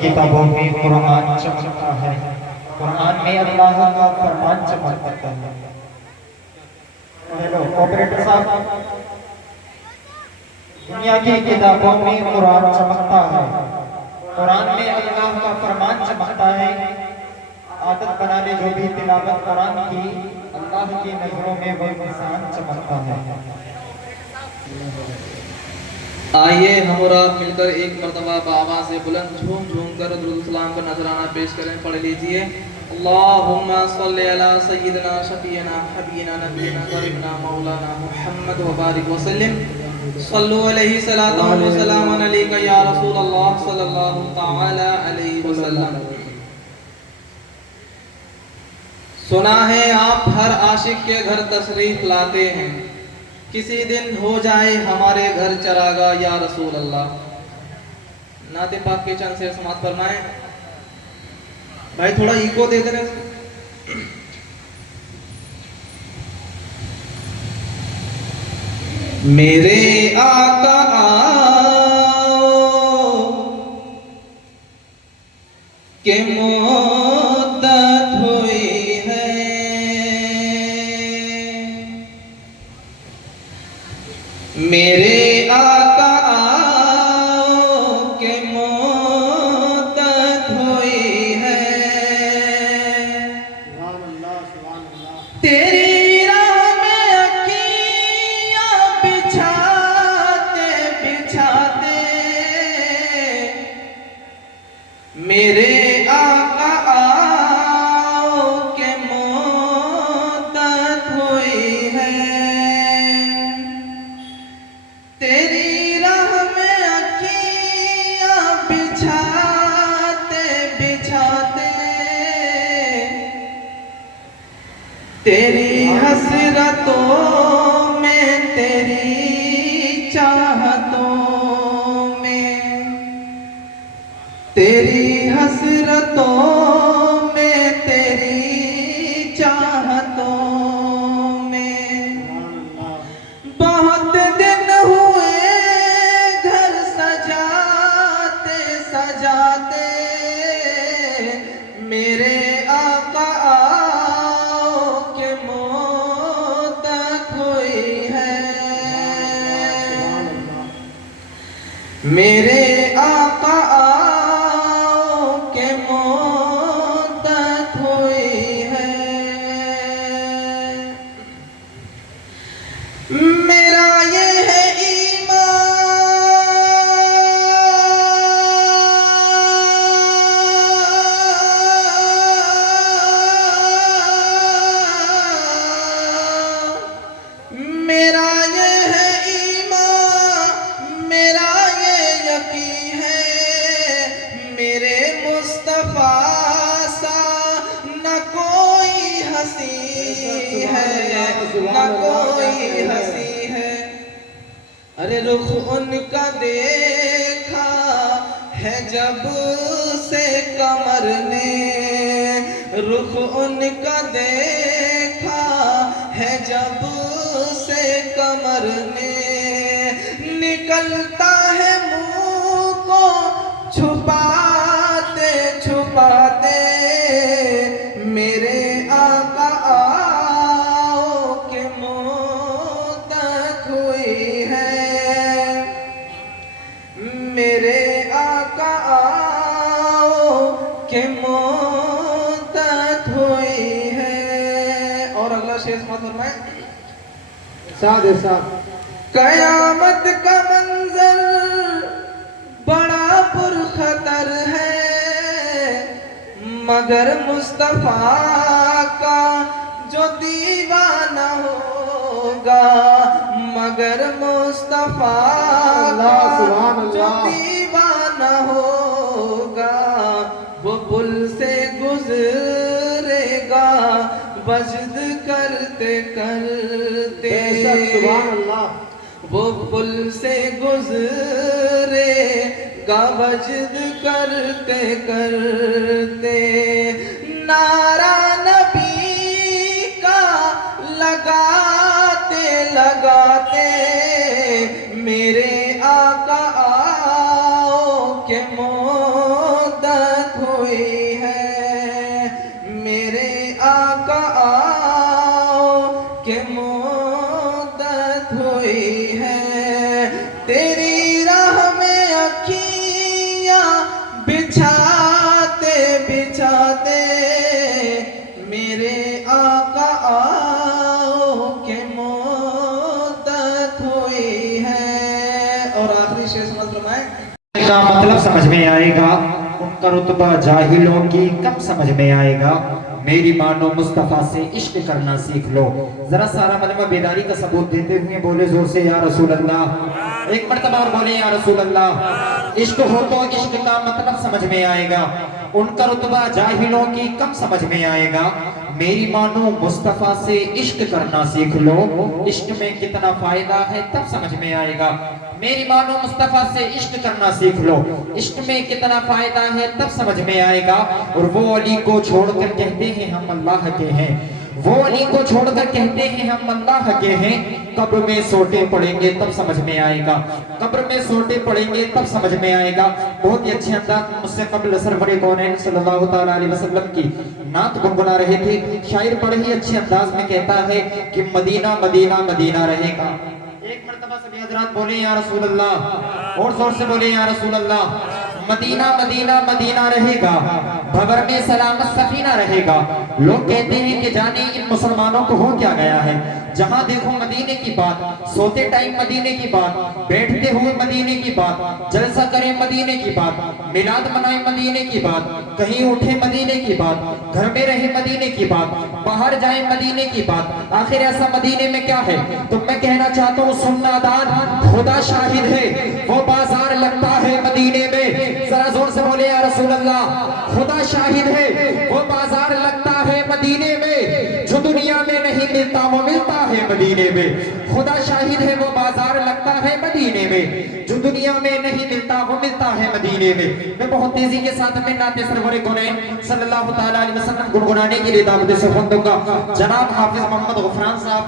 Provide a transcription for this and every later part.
किताबों में कुरान चमकता है, कुरान में अल्लाह का फरमान चमकता है। हेलो ऑपरेटर साहब, दुनिया की किताबों में कुरान चमकता है, कुरान में अल्लाह का फरमान चमकता है। आदत बना ले जो भी तिलावत कुरान की, अल्लाह की नजरों में वो इंसान चमकता है। आइए हम और आप मिलकर एक मरतबा बाबा से बुलंद झूम झूम कर दुरूद सलाम का नजराना पेश करें। पढ़ लीजिए। अल्लाहुम्मा सल्ली अला सय्यिदिना शफीना हबीना नबीना करीमना मौलाना मुहम्मद व बारिक वसल्लम। सल्लु अलैहि सलातु व सलामन अलैका या रसूल अल्लाह सल्लल्लाहु तआला अलैहि वसल्लम। सुना है आप हर आशिक के घर तशरीफ लाते हैं, किसी दिन हो जाए हमारे घर चरागा या रसूल अल्लाह। नाते पाक के चंद से समात फरमाएं। भाई थोड़ा इको दे देना। मेरे आका आओ के मुद्दत हुई है, मेरे आका आओ के मुद्दत हुई है। तेरी राह में अखियाँ बिछाते बिछाते मेरे आका आओ के मुद्दत हुई है। तेरी राह में अखियाँ बिछाते बिछाते तेरी हसरतों में तेरी चाहतों में, तेरी हसरतों में तेरी चाहतों में बहुत दिन हुए घर सजाते सजाते। मेरे आका आओ के मुद्दत हुई है, मेरे आका आओ के मुद्दत हुई है। मेरा ये है मेरा ये है ईमान, मेरा ये यकीन है, मेरे मुस्तफा सा न कोई हंसी है, न कोई हंसी है। अरे रुख उनका देखा है जब से कमर ने, रुख उनका देखा है जब से कमर ने, निकलता है मुंह को छुपाते छुपाते। मेरे आका आओ के मुद्दत हुई है, मेरे आका आओ के मुद्दत हुई है। और अगला शेर मत फरमाएं। कयामत का मंजर बड़ा पुरखतर है, मगर मुस्तफा का जो दीवाना होगा, मगर मुस्तफा का जो दीवाना होगा, वो पुल से गुजरेगा वजद करते करते। वो पुल से गुजरेगा वजद करते करते। नारा नबी का लगाते लगाते मेरे आका आओ के मुद्दत उनका रुतबा जाहिलों की कब समझ में आएगा, मेरी मानो मुस्तफ़ा से इश्क करना सीख लो। जरा सारा मजमा बेदारी का सबूत देते हुए बोले जोर से या रसूल अल्लाह, एक मर्तबा और बोले या रसूल अल्लाह। इश्क हो तो इश्क का मतलब समझ में आएगा, उनका रुतबा जाहिलों की कब समझ में आएगा, मेरी मानो मुस्तफ़ा से इश्क करना सीख लो। इश्क में कितना फायदा है तब समझ में आएगा, मेरी मानो मुस्तफ़ा से इश्क करना सीख लो। इश्क में कितना फायदा है तब समझ में आएगा। और वो अली को छोड़कर कहते हैं हम अल्लाह के हैं, वो अली को छोड़कर कहते हैं हम अल्लाह के हैं। कब्र में सोटे पड़ेंगे तब समझ में आएगा, कब्र में सोटे पड़ेंगे तब समझ में आएगा। बहुत ही अच्छे अंदाज मुझसे कब्ल सरवर कौनैन सल्लल्लाहु ताला अलैहि वसल्लम की नात गुनगुना रहे थे। शायर बड़े ही अच्छे अंदाज में कहता है कि मदीना मदीना मदीना रहेगा। एक मर्तबा सभी हजरात बोले या रसूल अल्लाह, और जोर से बोले या रसूल अल्लाह। मदीना मदीना मदीना रहेगा, भवर में सलामत सफीना रहेगा। लोग कहते हैं कि जाने इन मुसलमानों को हो क्या गया है, जहां देखो मदीने की बात, सोते टाइम मदीने की बात, बैठते हुए मदीने की बात, जलसा करें मदीने की बात, मिलाद मनाए मदीने की बात, कहीं उठे मदीने की बात, घर में रहे मदीने की बात, बाहर जाए मदीने की बात। आखिर ऐसा मदीने में क्या है? तो मैं कहना चाहता हूँ सुनना दान, खुदा शाहिद है, वो बाजार लगता है मदीने में। जरा जोर से बोले या रसूल अल्लाह, खुदा शाहिद है, वो बाजार लगता है मदीने में, जो दुनिया में नहीं मिलता वो मिलता है मदीने में। खुदा शाहिद है, वो बाजार लगता है मदीने में, जो दुनिया में नहीं मिलता वो मिलता है मदीने में। मैं बहुत तेजी के साथ में नाते सरवर कौनैन सल्लल्लाहु ताला अलैहि वसल्लम गुनगुनाने के लिए दावत से फोन दूंगा। जनाब हाफिज मोहम्मद गुफरान साहब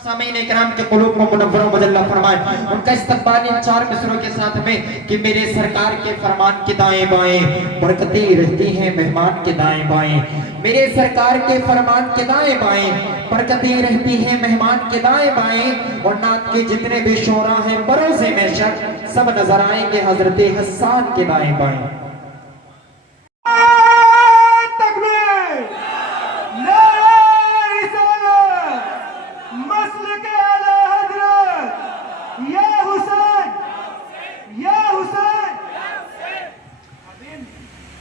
सामीन इकराम के क़ुलूब को मुनव्वर व मुजल्ला फरमाए। उनका इस्तक़बाल इन 4 मिसरों के साथ में कि मेरे सरकार के फरमान के दाएं बाएं बरकतें रहती हैं मेहमान के दाएं बाएं, मेरे सरकार के फरमान के दाएं बाएं बरकतें रहती हैं मेहमान के दाएं बाएं। और नात के जितने भी शोरा हैं बरोज़े महशर सब नजर आएंगे हजरत हसन के दाएं बाएं।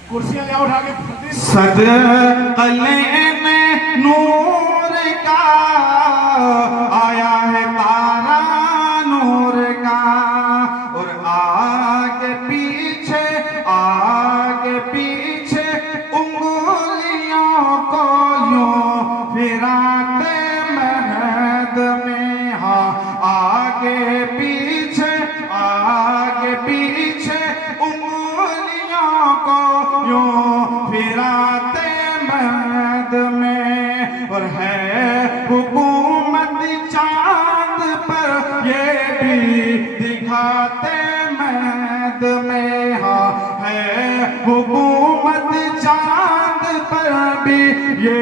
कुर्सियां ले उठा के सदक़ले में नूर का आया है तारा नूर का, और आगे पीछे उंगलियों को यूं फिराते महद में। हाँ आगे पीछे उंगलियों को यूं फिराते महद में। और है हुकूमत चांद पर ये भी दिखाते महद में। हाँ है हुकूमत चांद पर भी ये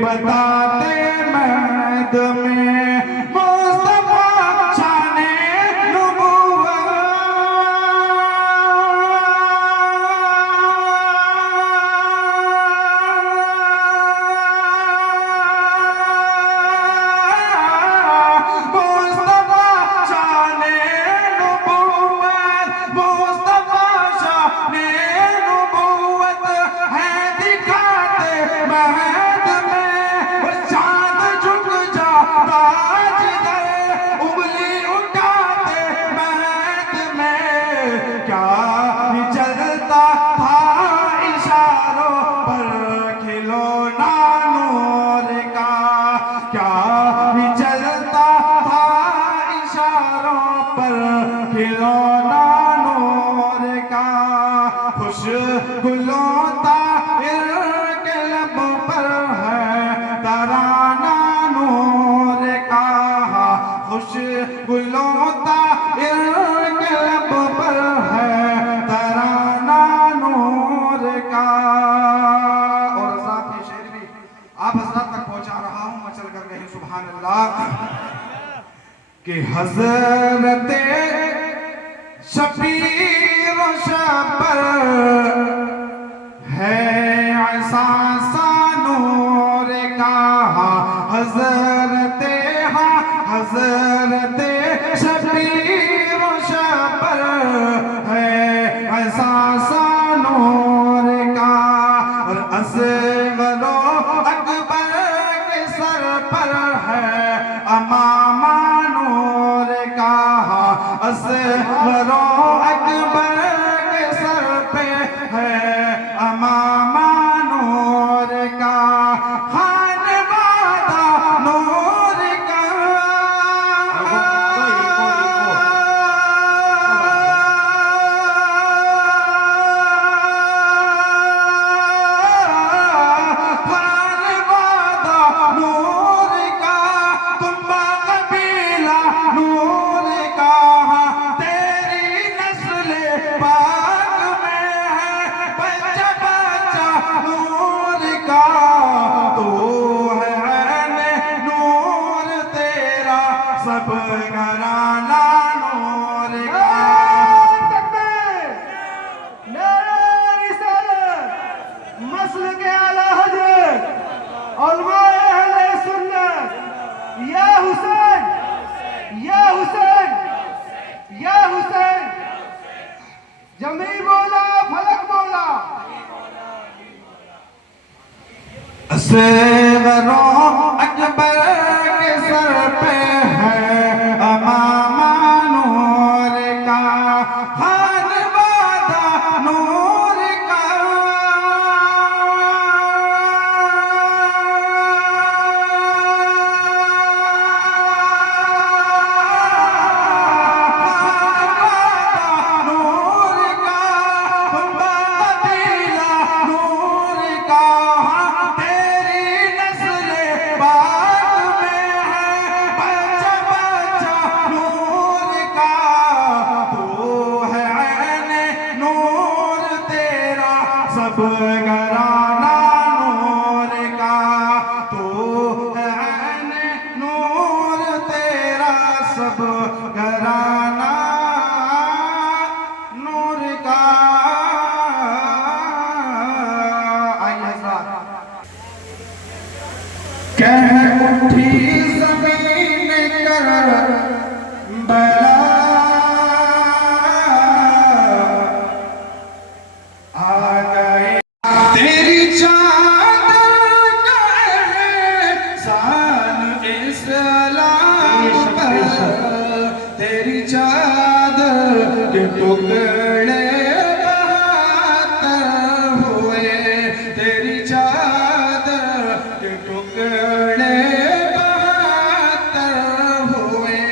बताते महद में। कि हज़रत शबीर शबर है एहसास नूर का। हज़रत शबीर शबर है एहसास नूर ہے امامہ نور کا خانوادہ نور کا خانوادہ نور کا تم قبیلہ نور کا تیری نسل پاک میں ہے بچہ بچہ نور کا تو ہے عین نور تیرا سب گھرانہ نور کا مسلک اعلی حضرت علماء اہل سنت یا حسین یا حسین یا حسین جمی مولا فلک مولا صغروں اکبر کے سر پہ ہے امامہ نور کا خانوادہ نور کا خانوادہ نور کا تم قبیلہ نور کا تیری نسل پاک میں ہے بچہ بچہ نور کا تو ہے عین نور تیرا سب گھرانہ نور کا تو ہے عین نور تیرا سب گھرانہ نور کا آئیے حضرات کہہ اٹھی زمین کربلا آ گئے تیری چادر کا احسان اسلام پر تیری چادر کے ٹکڑے بہتر ہوئے تیری چادر کے ٹکڑے بہتر ہوئے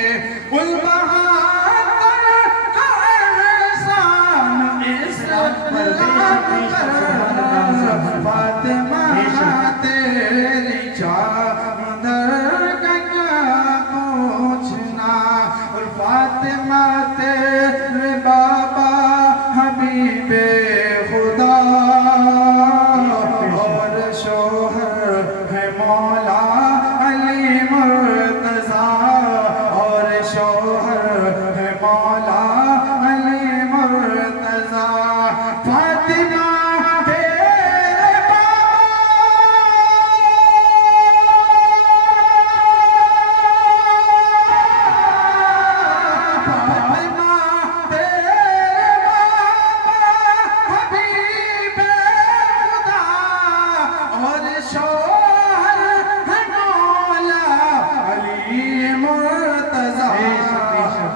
ان بہتر کا احسان اسلام پر فاطمہ تیری چادر کا کیا پوچھنا اور فاطمہ تیرے بابا حبیب خدا اور شوہر ہے مولا علی مرتضیٰ اور شوہر ہے مولا علی مرتضیٰ فاطمہ تیرے فاطمہ تیرے بابا حبیب خدا اور شوہر ہے مولا علی مرتضیٰ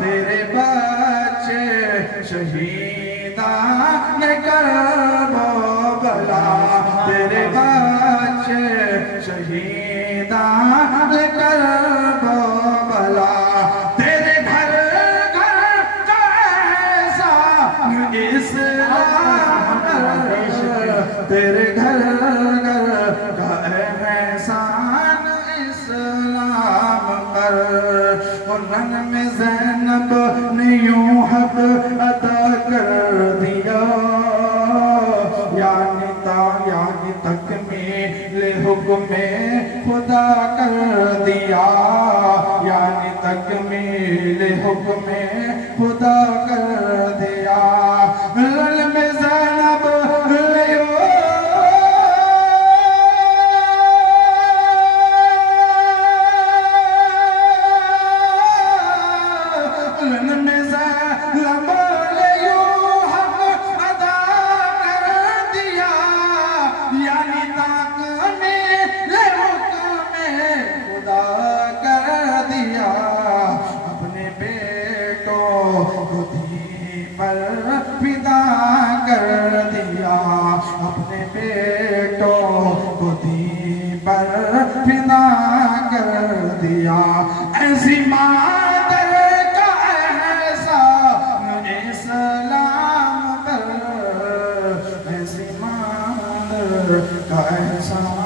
تیرے بچے شہیدان کربلا تیرے بچے شہیدان کربلا تیرے گھر گھر کا احسان اسلام پر تیرے گھر گھر کا احسان اسلام پر اور رن میں زینب نے یوں حق ادا کر دیا یعنی تکمیل حکم خدا کر دیا یعنی تکمیل حکم خدا کر دیا رن میں زینب پر اپنے بیٹوں کو دین پر فدا کر دیا. ایسی مادر کا احسان اسلام پر, ایسی مادر کا احسان